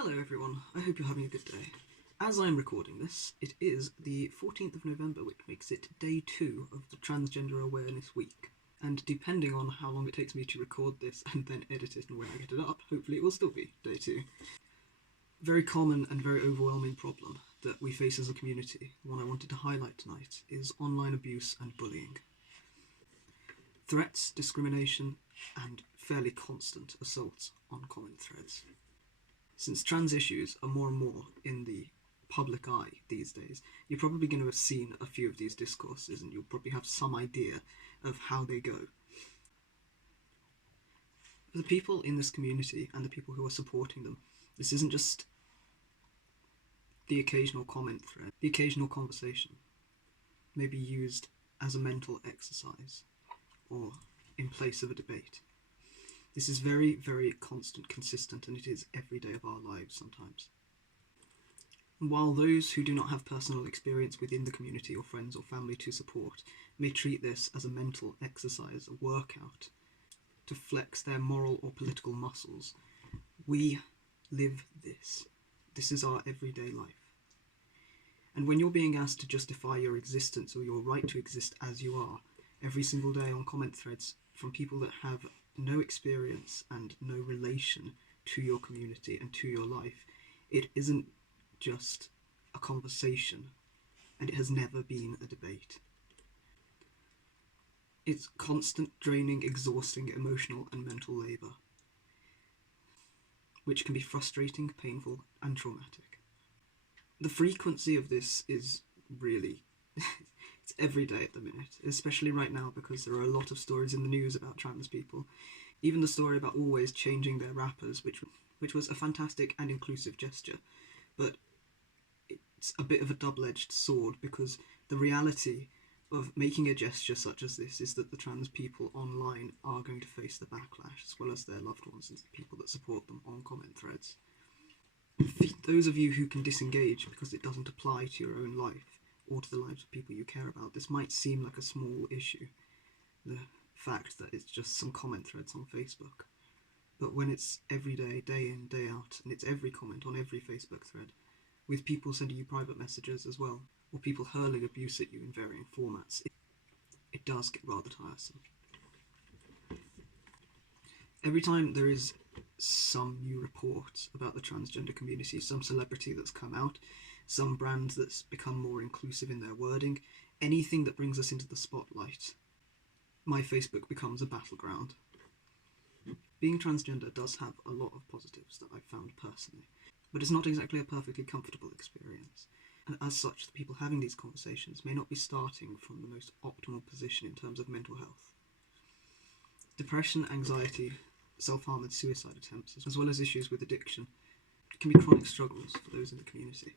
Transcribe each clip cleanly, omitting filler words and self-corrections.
Hello everyone, I hope you're having a good day. As I'm recording this, it is the 14th of November, which makes it day 2 of the Transgender Awareness week. And depending on how long it takes me to record this and then edit it and when I get it up, hopefully it will still be day 2. Very common and very overwhelming problem that we face as a community, one I wanted to highlight tonight, is online abuse and bullying. Threats, discrimination, and fairly constant assaults on comment threads. Since trans issues are more and more in the public eye these days, you're probably going to have seen a few of these discourses and you'll probably have some idea of how they go. For the people in this community and the people who are supporting them, this isn't just the occasional comment thread. The occasional conversation may be used as a mental exercise or in place of a debate. This is very, very constant, consistent, and it is every day of our lives sometimes. While those who do not have personal experience within the community or friends or family to support may treat this as a mental exercise, a workout, to flex their moral or political muscles, we live this. This is our everyday life. And when you're being asked to justify your existence or your right to exist as you are, every single day on comment threads from people that have no experience and no relation to your community and to your life, it isn't just a conversation, and it has never been a debate. It's constant, draining, exhausting emotional and mental labour, which can be frustrating, painful, and traumatic. The frequency of this is really it's every day at the minute, especially right now because there are a lot of stories in the news about trans people. Even the story about always changing their wrappers, which was a fantastic and inclusive gesture, but it's a bit of a double-edged sword because the reality of making a gesture such as this is that the trans people online are going to face the backlash, as well as their loved ones and the people that support them on comment threads. For those of you who can disengage because it doesn't apply to your own life, or to the lives of people you care about, this might seem like a small issue, the fact that it's just some comment threads on Facebook. But when it's every day, day in, day out, and it's every comment on every Facebook thread, with people sending you private messages as well, or people hurling abuse at you in varying formats, it does get rather tiresome. Every time there is some new report about the transgender community, some celebrity that's come out, some brand that's become more inclusive in their wording, anything that brings us into the spotlight, my Facebook becomes a battleground. Being transgender does have a lot of positives that I've found personally, but it's not exactly a perfectly comfortable experience. And as such, the people having these conversations may not be starting from the most optimal position in terms of mental health. Depression, anxiety, self-harm and suicide attempts, as well as issues with addiction, can be chronic struggles for those in the community.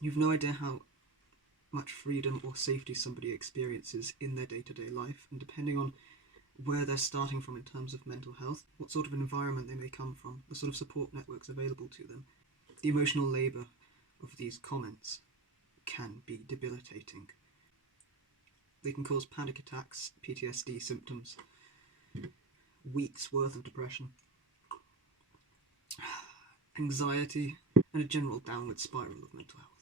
You've no idea how much freedom or safety somebody experiences in their day-to-day life, and depending on where they're starting from in terms of mental health, what sort of environment they may come from, the sort of support networks available to them, the emotional labour of these comments can be debilitating. They can cause panic attacks, PTSD symptoms, weeks worth of depression, anxiety, and a general downward spiral of mental health.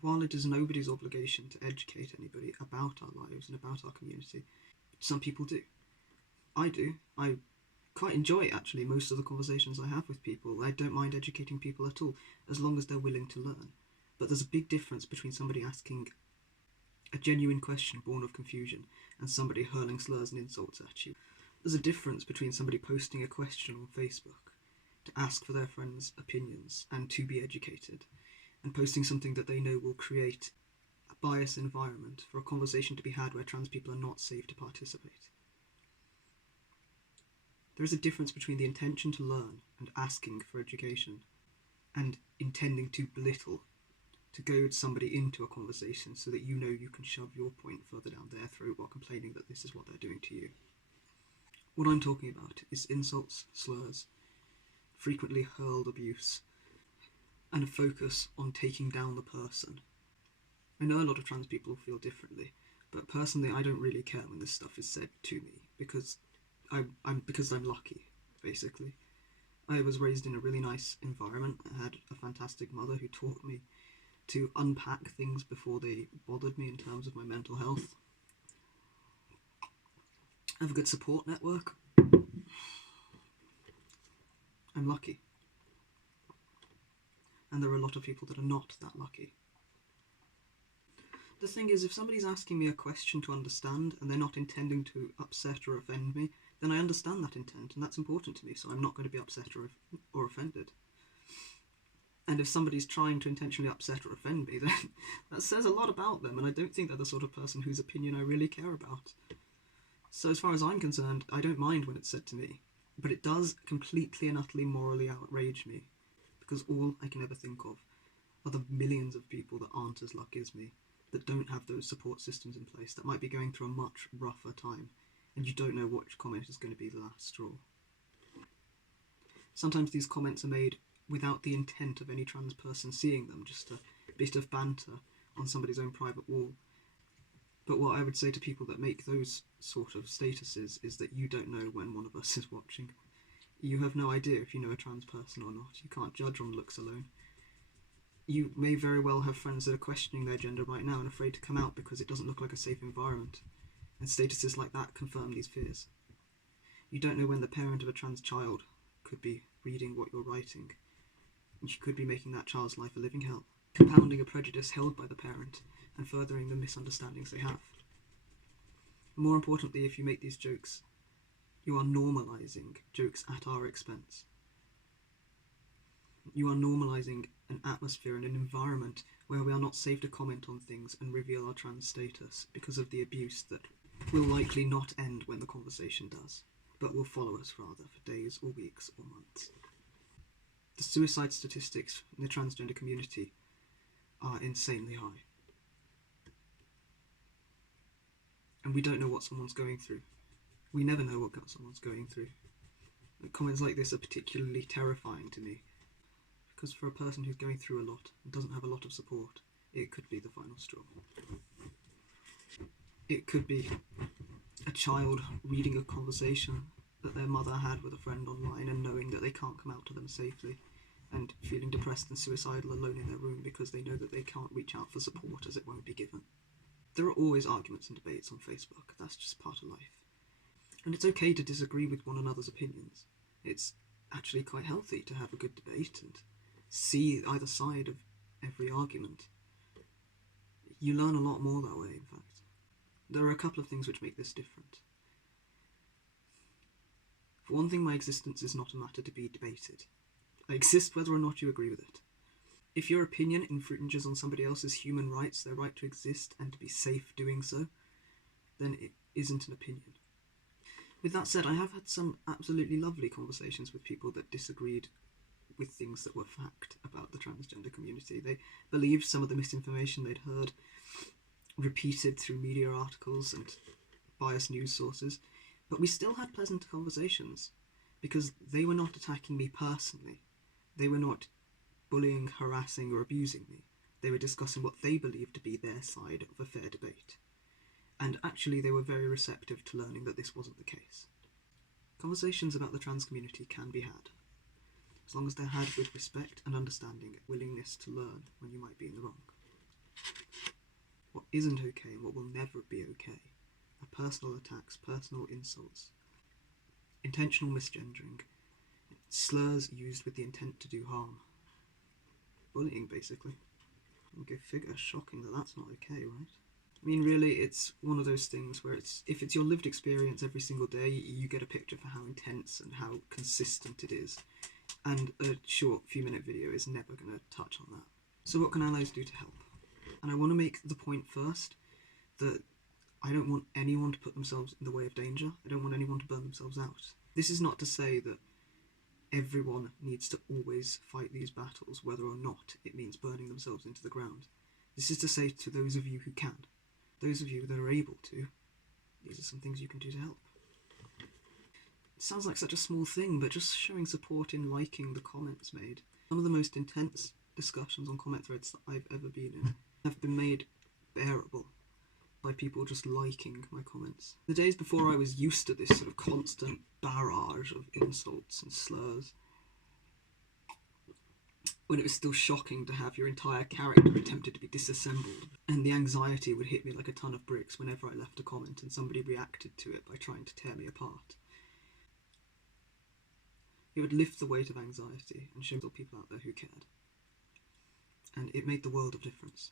While it is nobody's obligation to educate anybody about our lives and about our community, some people do. I do. I quite enjoy, actually, most of the conversations I have with people. I don't mind educating people at all, as long as they're willing to learn. But there's a big difference between somebody asking a genuine question born of confusion and somebody hurling slurs and insults at you. There's a difference between somebody posting a question on Facebook to ask for their friends' opinions and to be educated, and posting something that they know will create a biased environment for a conversation to be had where trans people are not safe to participate. There is a difference between the intention to learn and asking for education, and intending to belittle, to goad somebody into a conversation so that you know you can shove your point further down their throat while complaining that this is what they're doing to you. What I'm talking about is insults, slurs, frequently hurled abuse, and a focus on taking down the person. I know a lot of trans people feel differently, but personally I don't really care when this stuff is said to me, because because I'm lucky, basically. I was raised in a really nice environment. I had a fantastic mother who taught me to unpack things before they bothered me in terms of my mental health. I have a good support network. I'm lucky. And there are a lot of people that are not that lucky. The thing is, if somebody's asking me a question to understand and they're not intending to upset or offend me, then I understand that intent, and that's important to me, so I'm not going to be upset or offended. And if somebody's trying to intentionally upset or offend me, then that says a lot about them, and I don't think they're the sort of person whose opinion I really care about. So as far as I'm concerned, I don't mind when it's said to me, but it does completely and utterly morally outrage me, because all I can ever think of are the millions of people that aren't as lucky as me, that don't have those support systems in place, that might be going through a much rougher time, and you don't know which comment is going to be the last straw. Sometimes these comments are made without the intent of any trans person seeing them, just a bit of banter on somebody's own private wall. But what I would say to people that make those sort of statuses is that you don't know when one of us is watching. You have no idea if you know a trans person or not. You can't judge on looks alone. You may very well have friends that are questioning their gender right now and afraid to come out because it doesn't look like a safe environment. And statuses like that confirm these fears. You don't know when the parent of a trans child could be reading what you're writing, and you could be making that child's life a living hell, compounding a prejudice held by the parent and furthering the misunderstandings they have. More importantly, if you make these jokes, you are normalising jokes at our expense. You are normalising an atmosphere and an environment where we are not safe to comment on things and reveal our trans status because of the abuse that will likely not end when the conversation does, but will follow us rather for days or weeks or months. The suicide statistics in the transgender community are insanely high. And we don't know what someone's going through. We never know what someone's going through. And comments like this are particularly terrifying to me, because for a person who's going through a lot and doesn't have a lot of support, it could be the final straw. It could be a child reading a conversation that their mother had with a friend online and knowing that they can't come out to them safely, and feeling depressed and suicidal alone in their room because they know that they can't reach out for support as it won't be given. There are always arguments and debates on Facebook. That's just part of life. And it's okay to disagree with one another's opinions. It's actually quite healthy to have a good debate and see either side of every argument. You learn a lot more that way, in fact. There are a couple of things which make this different. For one thing, my existence is not a matter to be debated. I exist whether or not you agree with it. If your opinion infringes on somebody else's human rights, their right to exist and to be safe doing so, then it isn't an opinion. With that said, I have had some absolutely lovely conversations with people that disagreed with things that were fact about the transgender community. They believed some of the misinformation they'd heard repeated through media articles and biased news sources, but we still had pleasant conversations because they were not attacking me personally. They were not bullying, harassing or abusing me. They were discussing what they believed to be their side of a fair debate. And actually they were very receptive to learning that this wasn't the case. Conversations about the trans community can be had, as long as they're had with respect and understanding and willingness to learn when you might be in the wrong. What isn't okay and what will never be okay are personal attacks, personal insults, intentional misgendering, slurs used with the intent to do harm. Bullying, basically. And go figure, shocking that that's not okay, right? I mean, really, it's one of those things where if it's your lived experience every single day, you get a picture for how intense and how consistent it is. And a short few-minute video is never going to touch on that. So what can allies do to help? And I want to make the point first that I don't want anyone to put themselves in the way of danger. I don't want anyone to burn themselves out. This is not to say that everyone needs to always fight these battles, whether or not it means burning themselves into the ground. This is to say to those of you who can, those of you that are able to, these are some things you can do to help. It sounds like such a small thing, but just showing support in liking the comments made. Some of the most intense discussions on comment threads that I've ever been in have been made bearable by people just liking my comments. The days before I was used to this sort of constant barrage of insults and slurs, when it was still shocking to have your entire character attempted to be disassembled, and the anxiety would hit me like a ton of bricks whenever I left a comment and somebody reacted to it by trying to tear me apart. It would lift the weight of anxiety and show people out there who cared. And it made the world of difference.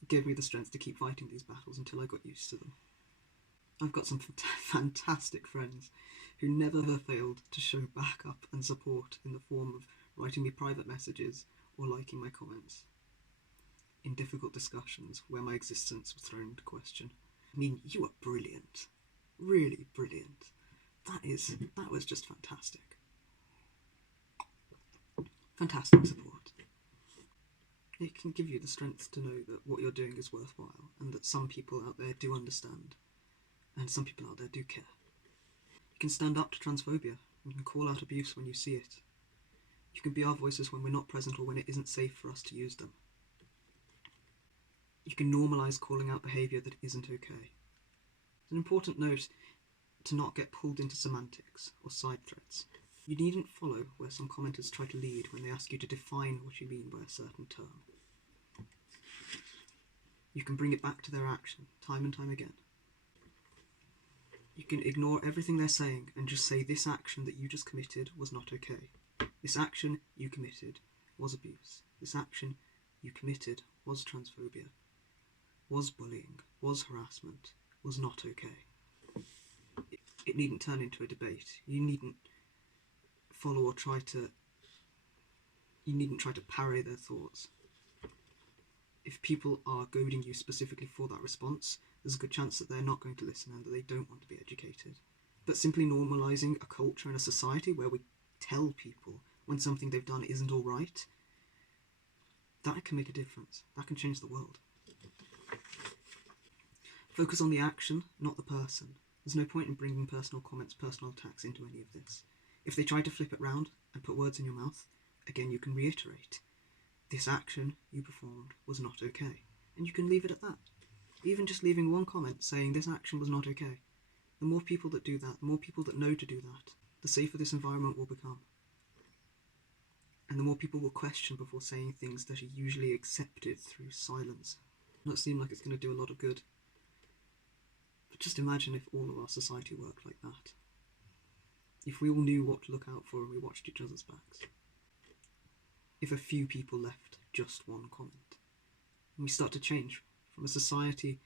It gave me the strength to keep fighting these battles until I got used to them. I've got some fantastic friends who never failed to show backup and support in the form of writing me private messages or liking my comments in difficult discussions where my existence was thrown into question. I mean, you are brilliant. Really brilliant. That was just fantastic. Fantastic support. It can give you the strength to know that what you're doing is worthwhile and that some people out there do understand and some people out there do care. You can stand up to transphobia. You can call out abuse when you see it. You can be our voices when we're not present or when it isn't safe for us to use them. You can normalise calling out behaviour that isn't okay. It's an important note to not get pulled into semantics or side threads. You needn't follow where some commenters try to lead when they ask you to define what you mean by a certain term. You can bring it back to their action, time and time again. You can ignore everything they're saying and just say this action that you just committed was not okay. This action you committed was abuse. This action you committed was transphobia, was bullying, was harassment, was not okay. It needn't turn into a debate. You needn't follow or try to parry their thoughts. If people are goading you specifically for that response, there's a good chance that they're not going to listen and that they don't want to be educated. But simply normalising a culture and a society where we tell people when something they've done isn't all right, that can make a difference. That can change the world. Focus on the action, not the person. There's no point in bringing personal comments, personal attacks into any of this. If they try to flip it round and put words in your mouth, again you can reiterate, this action you performed was not okay. And you can leave it at that. Even just leaving one comment saying this action was not okay. The more people that do that, the more people that know to do that, the safer this environment will become. And the more people will question before saying things that are usually accepted through silence. It doesn't seem like it's going to do a lot of good. But just imagine if all of our society worked like that. If we all knew what to look out for and we watched each other's backs. If a few people left just one comment. And we start to change from a society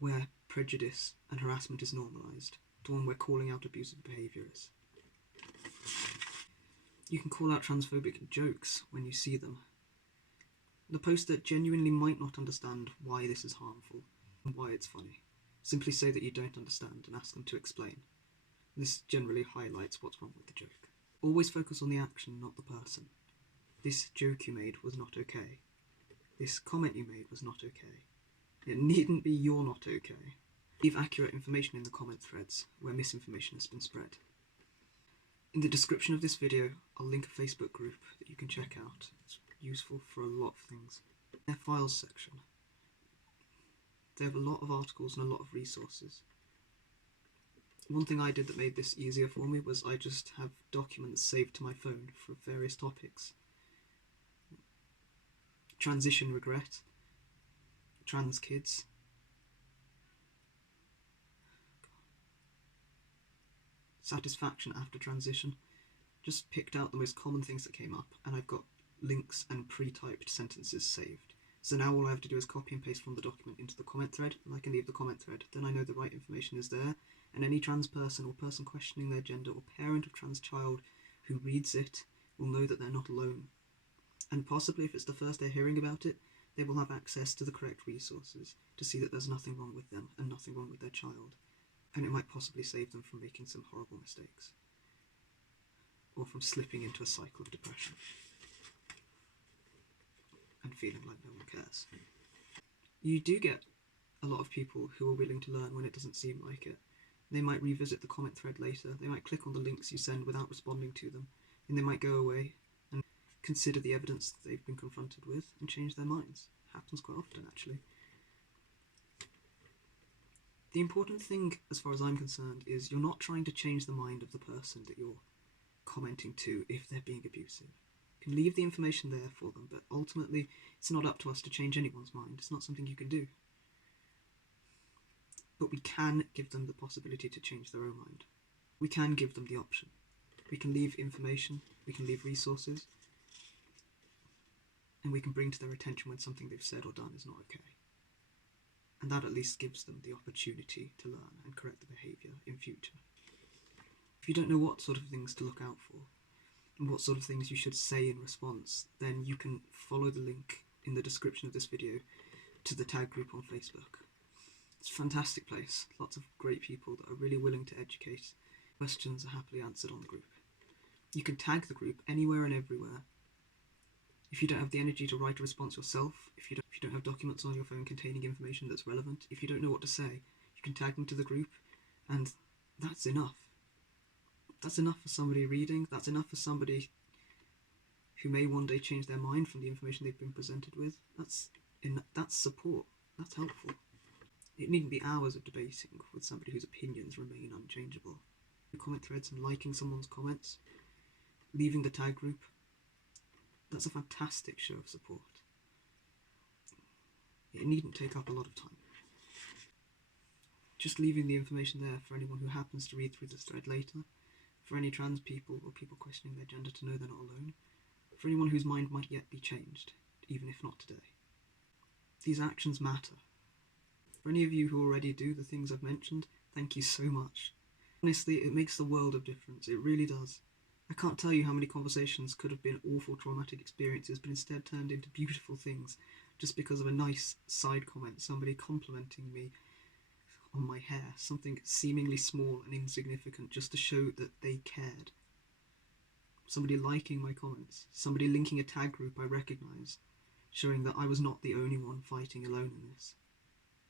where prejudice and harassment is normalised to one where calling out abusive behaviour is. You can call out transphobic jokes when you see them. The poster genuinely might not understand why this is harmful and why it's funny. Simply say that you don't understand and ask them to explain. This generally highlights what's wrong with the joke. Always focus on the action, not the person. This joke you made was not okay. This comment you made was not okay. It needn't be you're not okay. Leave accurate information in the comment threads where misinformation has been spread. In the description of this video, I'll link a Facebook group that you can check out. It's useful for a lot of things. Their files section. They have a lot of articles and a lot of resources. One thing I did that made this easier for me was I just have documents saved to my phone for various topics. Transition regret, trans kids, satisfaction after transition. Just picked out the most common things that came up, and I've got links and pre-typed sentences saved. So now all I have to do is copy and paste from the document into the comment thread, and I can leave the comment thread. Then I know the right information is there, and any trans person or person questioning their gender or parent of trans child who reads it will know that they're not alone. And possibly, if it's the first they're hearing about it, they will have access to the correct resources to see that there's nothing wrong with them and nothing wrong with their child. And it might possibly save them from making some horrible mistakes. Or from slipping into a cycle of depression. And feeling like no one cares. You do get a lot of people who are willing to learn when it doesn't seem like it. They might revisit the comment thread later, they might click on the links you send without responding to them, and they might go away and consider the evidence that they've been confronted with and change their minds. It happens quite often, actually. The important thing, as far as I'm concerned, is you're not trying to change the mind of the person that you're commenting to if they're being abusive. You can leave the information there for them, but ultimately it's not up to us to change anyone's mind. It's not something you can do. But we can give them the possibility to change their own mind. We can give them the option. We can leave information, we can leave resources, and we can bring to their attention when something they've said or done is not okay. And that at least gives them the opportunity to learn and correct the behaviour in future. If you don't know what sort of things to look out for, and what sort of things you should say in response, then you can follow the link in the description of this video to the tag group on Facebook. It's a fantastic place, lots of great people that are really willing to educate. Questions are happily answered on the group. You can tag the group anywhere and everywhere. If you don't have the energy to write a response yourself, if you don't have documents on your phone containing information that's relevant, if you don't know what to say, you can tag them to the group, and that's enough. That's enough for somebody reading, that's enough for somebody who may one day change their mind from the information they've been presented with. That's support, that's helpful. It needn't be hours of debating with somebody whose opinions remain unchangeable. Comment threads and liking someone's comments, leaving the tag group, that's a fantastic show of support. It needn't take up a lot of time. Just leaving the information there for anyone who happens to read through this thread later, for any trans people or people questioning their gender to know they're not alone, for anyone whose mind might yet be changed, even if not today. These actions matter. For any of you who already do the things I've mentioned, thank you so much. Honestly, it makes the world of difference, it really does. I can't tell you how many conversations could have been awful traumatic experiences but instead turned into beautiful things just because of a nice side comment, somebody complimenting me on my hair, something seemingly small and insignificant just to show that they cared. Somebody liking my comments, somebody linking a tag group I recognise, showing that I was not the only one fighting alone in this.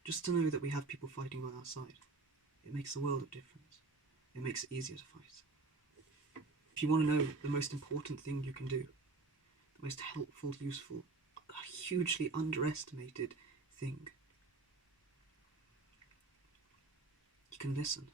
Just to know that we have people fighting by our side. It makes the world of difference. It makes it easier to fight. If you want to know the most important thing you can do, the most helpful, useful, hugely underestimated thing, you can listen.